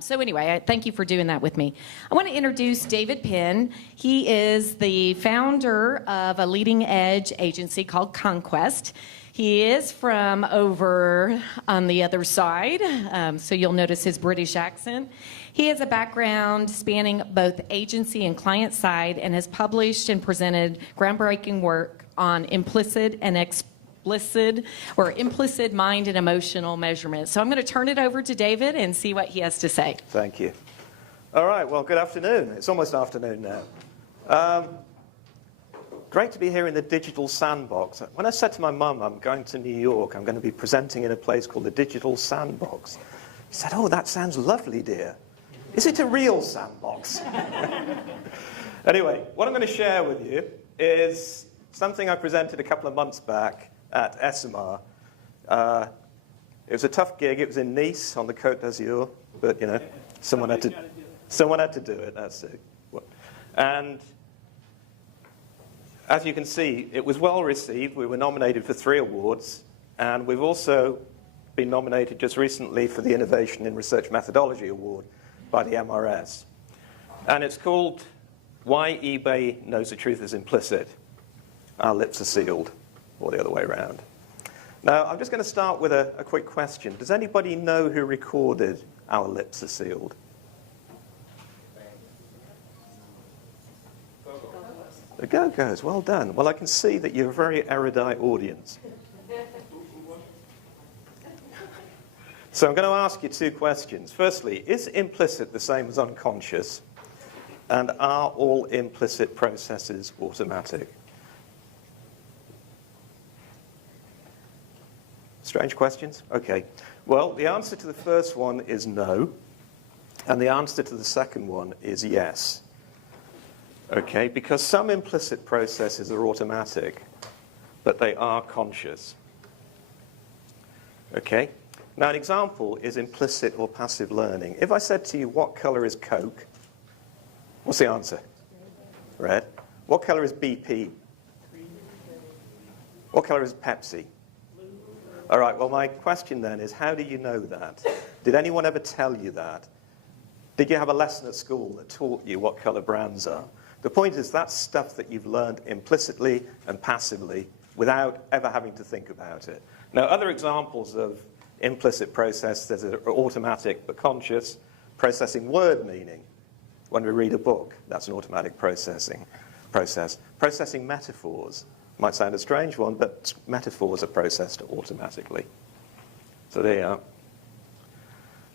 So anyway, thank you for doing that with me. I want to introduce David Penn. He is the founder of a leading edge agency called Conquest. He is from over on the other side, so you'll notice his British accent. He has a background spanning both agency and client side and has published and presented groundbreaking work on implicit and explicit mind and emotional measurement. So I'm going to turn it over to David and see what he has to say. Thank you. All right, well, good afternoon. It's almost afternoon now. Great to be here in the digital sandbox. When I said to my mum, I'm going to New York, I'm going to be presenting in a place called the Digital Sandbox, she said, oh, that sounds lovely, dear. Is it a real sandbox? Anyway, what I'm going to share with you is something I presented a couple of months back at SMR. It was a tough gig. It was in Nice on the Côte d'Azur, but you know, someone had to do it. That's it. And as you can see, it was well received. We were nominated for 3 awards, and we've also been nominated just recently for the Innovation in Research Methodology Award by the MRS. And it's called Why eBay Knows the Truth is Implicit. Our lips are sealed, or the other way around. Now, I'm just going to start with a quick question. Does anybody know who recorded Our Lips Are Sealed? The Go-Go's, well done. Well, I can see that you're a very erudite audience. So I'm going to ask you 2 questions. Firstly, is implicit the same as unconscious? And are all implicit processes automatic? Strange questions? Okay. Well, the answer to the first one is no. And the answer to the second one is yes. Okay, because some implicit processes are automatic, but they are conscious. Okay? Now, an example is implicit or passive learning. If I said to you, what color is Coke? What's the answer? Red. What color is BP? What color is Pepsi? All right, well, my question then is, how do you know that? Did anyone ever tell you that? Did you have a lesson at school that taught you what color brands are? The point is, that's stuff that you've learned implicitly and passively without ever having to think about it. Now, other examples of implicit processes that are automatic but conscious, processing word meaning. When we read a book, that's an automatic process. Processing metaphors. Might sound a strange one, but metaphors are processed automatically. So there you are.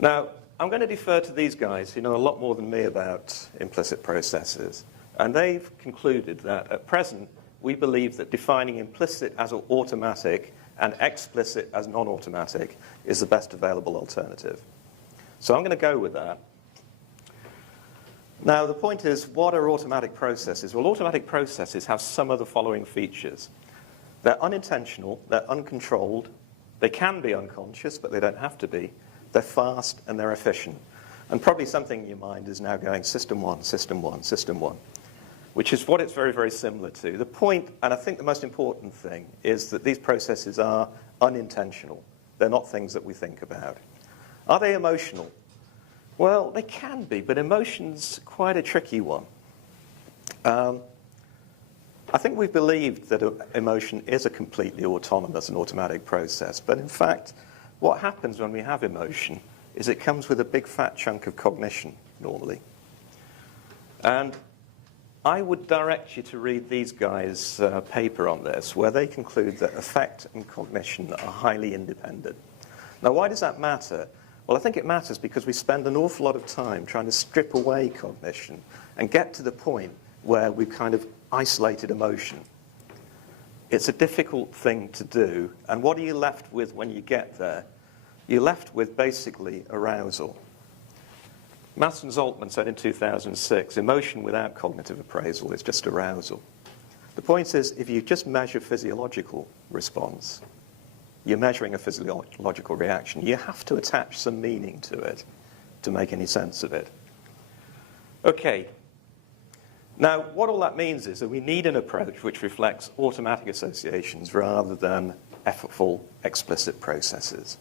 Now, I'm going to defer to these guys who know a lot more than me about implicit processes. And they've concluded that at present, we believe that defining implicit as automatic and explicit as non-automatic is the best available alternative. So I'm going to go with that. Now, the point is, what are automatic processes? Well, automatic processes have some of the following features. They're unintentional, they're uncontrolled, they can be unconscious, but they don't have to be. They're fast, and they're efficient. And probably something in your mind is now going, system one, system one, system one, which is what it's very, very similar to. The point, and I think the most important thing, is that these processes are unintentional. They're not things that we think about. Are they emotional? Well, they can be, but emotion's quite a tricky one. I think we've believed that emotion is a completely autonomous and automatic process, but in fact, what happens when we have emotion is it comes with a big fat chunk of cognition, normally. And I would direct you to read these guys' paper on this, where they conclude that affect and cognition are highly independent. Now, why does that matter? Well, I think it matters because we spend an awful lot of time trying to strip away cognition and get to the point where we've kind of isolated emotion. It's a difficult thing to do, and what are you left with when you get there? You're left with basically arousal. Master and Zoltman said in 2006, emotion without cognitive appraisal is just arousal. The point is, if you just measure physiological response, you're measuring a physiological reaction. You have to attach some meaning to it to make any sense of it. Okay. Now, what all that means is that we need an approach which reflects automatic associations rather than effortful, explicit processes.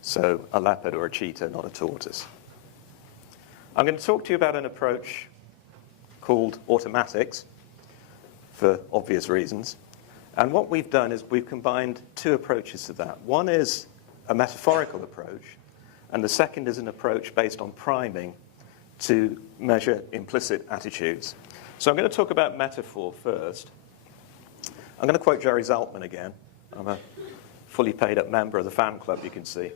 So a leopard or a cheetah, not a tortoise. I'm going to talk to you about an approach called automatics, for obvious reasons. And what we've done is we've combined two approaches to that. One is a metaphorical approach, and the second is an approach based on priming to measure implicit attitudes. So I'm going to talk about metaphor first. I'm going to quote Jerry Zaltman again. I'm a fully paid up member of the fan club, you can see.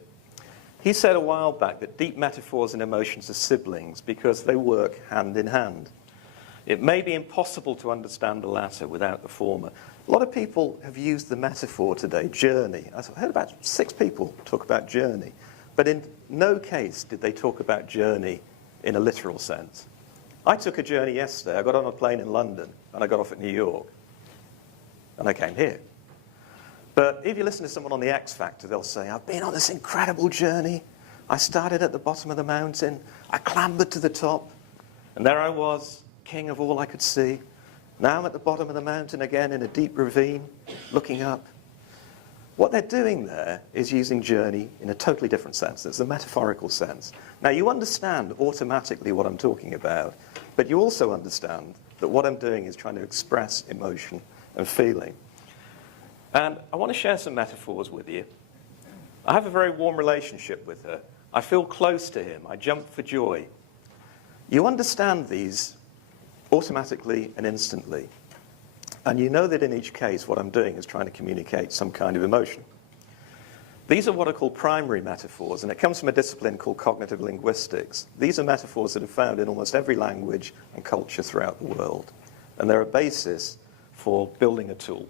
He said a while back that deep metaphors and emotions are siblings because they work hand in hand. It may be impossible to understand the latter without the former. A lot of people have used the metaphor today, journey. I've heard about 6 people talk about journey. But in no case did they talk about journey in a literal sense. I took a journey yesterday. I got on a plane in London, and I got off at New York. And I came here. But if you listen to someone on the X Factor, they'll say, I've been on this incredible journey. I started at the bottom of the mountain. I clambered to the top. And there I was, king of all I could see. Now I'm at the bottom of the mountain again in a deep ravine, looking up. What they're doing there is using journey in a totally different sense. It's a metaphorical sense. Now, you understand automatically what I'm talking about, but you also understand that what I'm doing is trying to express emotion and feeling. And I want to share some metaphors with you. I have a very warm relationship with her. I feel close to him. I jump for joy. You understand these automatically and instantly. And you know that in each case what I'm doing is trying to communicate some kind of emotion. These are what are called primary metaphors, and it comes from a discipline called cognitive linguistics. These are metaphors that are found in almost every language and culture throughout the world. And they're a basis for building a tool.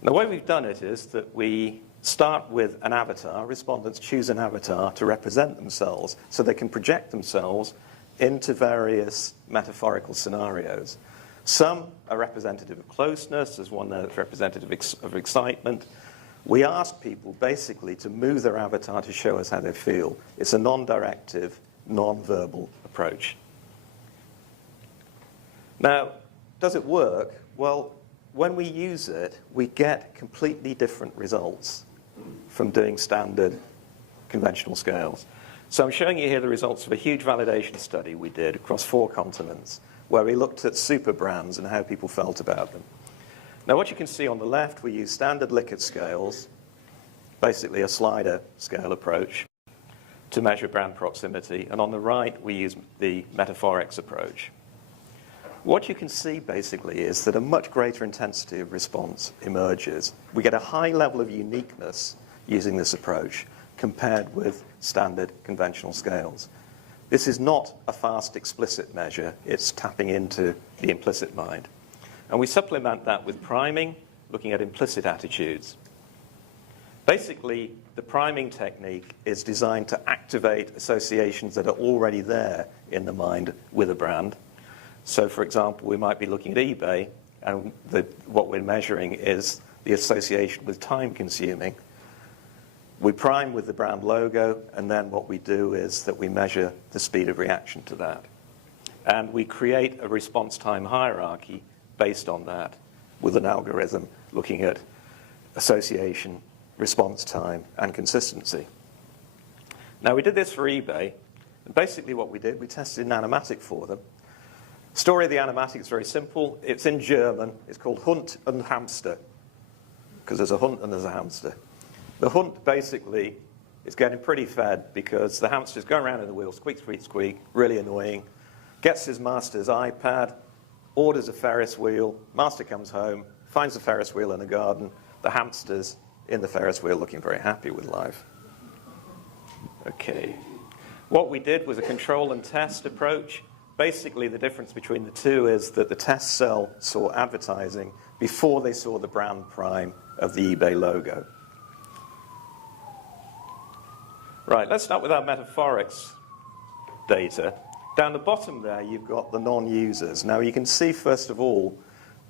And the way we've done it is that we start with an avatar. Respondents choose an avatar to represent themselves so they can project themselves into various metaphorical scenarios. Some are representative of closeness. There's one that's representative of excitement. We ask people basically to move their avatar to show us how they feel. It's a non-directive, non-verbal approach. Now, does it work? Well, when we use it, we get completely different results from doing standard conventional scales. So I'm showing you here the results of a huge validation study we did across 4 continents, where we looked at super brands and how people felt about them. Now, what you can see on the left, we use standard Likert scales, basically a slider scale approach, to measure brand proximity. And on the right, we use the metaphorics approach. What you can see, basically, is that a much greater intensity of response emerges. We get a high level of uniqueness using this approach compared with standard conventional scales. This is not a fast, explicit measure. It's tapping into the implicit mind. And we supplement that with priming, looking at implicit attitudes. Basically, the priming technique is designed to activate associations that are already there in the mind with a brand. So, for example, we might be looking at eBay, and what we're measuring is the association with time-consuming. We prime with the brand logo, and then what we do is that we measure the speed of reaction to that. And we create a response time hierarchy based on that with an algorithm looking at association, response time, and consistency. Now, we did this for eBay. And basically what we did, we tested an animatic for them. The story of the animatic is very simple. It's in German. It's called Hund und Hamster, because there's a hunt and there's a hamster. The hunt basically is getting pretty fed because the hamster's going around in the wheel, squeak, squeak, squeak, really annoying. Gets his master's iPad, orders a Ferris wheel. Master comes home, finds the Ferris wheel in the garden. The hamster's in the Ferris wheel looking very happy with life. Okay. What we did was a control and test approach. Basically, the difference between the two is that the test cell saw advertising before they saw the brand prime of the eBay logo. Right, let's start with our metaphorics data. Down the bottom there, you've got the non-users. Now, you can see, first of all,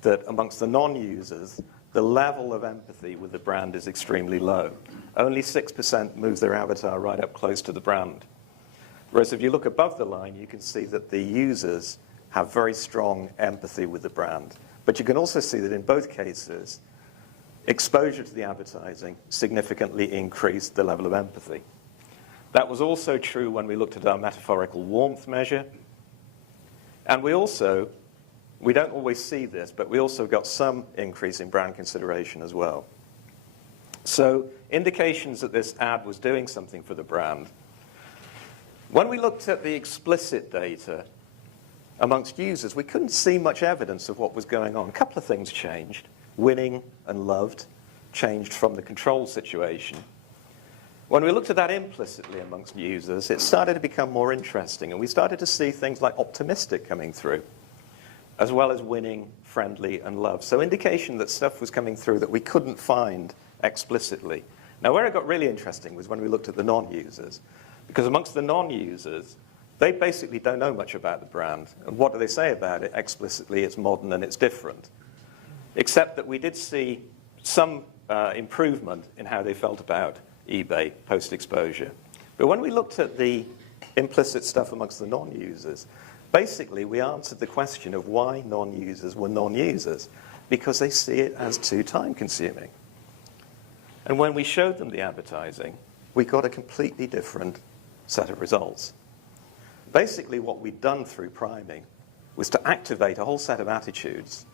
that amongst the non-users, the level of empathy with the brand is extremely low. Only 6% move their avatar right up close to the brand. Whereas if you look above the line, you can see that the users have very strong empathy with the brand. But you can also see that in both cases, exposure to the advertising significantly increased the level of empathy. That was also true when we looked at our metaphorical warmth measure. And we don't always see this, but we also got some increase in brand consideration as well. So indications that this ad was doing something for the brand. When we looked at the explicit data amongst users, we couldn't see much evidence of what was going on. A couple of things changed. Winning and loved changed from the control situation. When we looked at that implicitly amongst users, it started to become more interesting, and we started to see things like optimistic coming through, as well as winning, friendly, and love. So indication that stuff was coming through that we couldn't find explicitly. Now, where it got really interesting was when we looked at the non-users, because amongst the non-users, they basically don't know much about the brand. And what do they say about it? Explicitly, it's modern and it's different. Except that we did see some improvement in how they felt about eBay post-exposure. But when we looked at the implicit stuff amongst the non-users, basically we answered the question of why non-users were non-users, because they see it as too time-consuming. And when we showed them the advertising, we got a completely different set of results. Basically what we'd done through priming was to activate a whole set of attitudes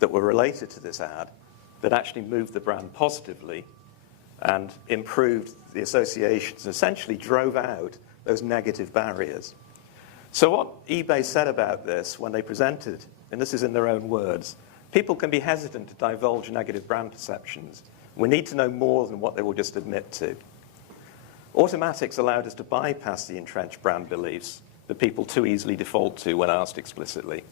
that were related to this ad that actually moved the brand positively and improved the associations, essentially drove out those negative barriers. So what eBay said about this when they presented, and this is in their own words, people can be hesitant to divulge negative brand perceptions. We need to know more than what they will just admit to. Automatics allowed us to bypass the entrenched brand beliefs that people too easily default to when asked explicitly.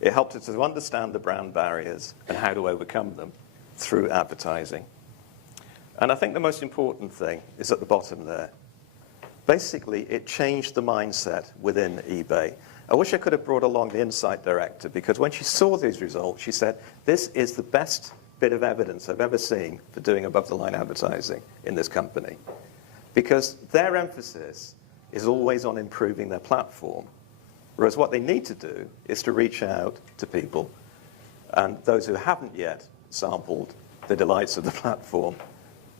It helped us to understand the brand barriers and how to overcome them through advertising. And I think the most important thing is at the bottom there. Basically, it changed the mindset within eBay. I wish I could have brought along the insight director, because when she saw these results, she said, this is the best bit of evidence I've ever seen for doing above-the-line advertising in this company. Because their emphasis is always on improving their platform, whereas what they need to do is to reach out to people and those who haven't yet sampled the delights of the platform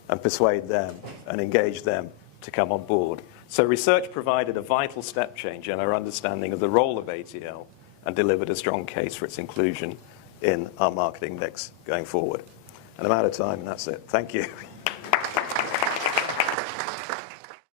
and persuade them and engage them to come on board. So research provided a vital step change in our understanding of the role of ATL and delivered a strong case for its inclusion in our marketing mix going forward. And I'm out of time, and that's it. Thank you.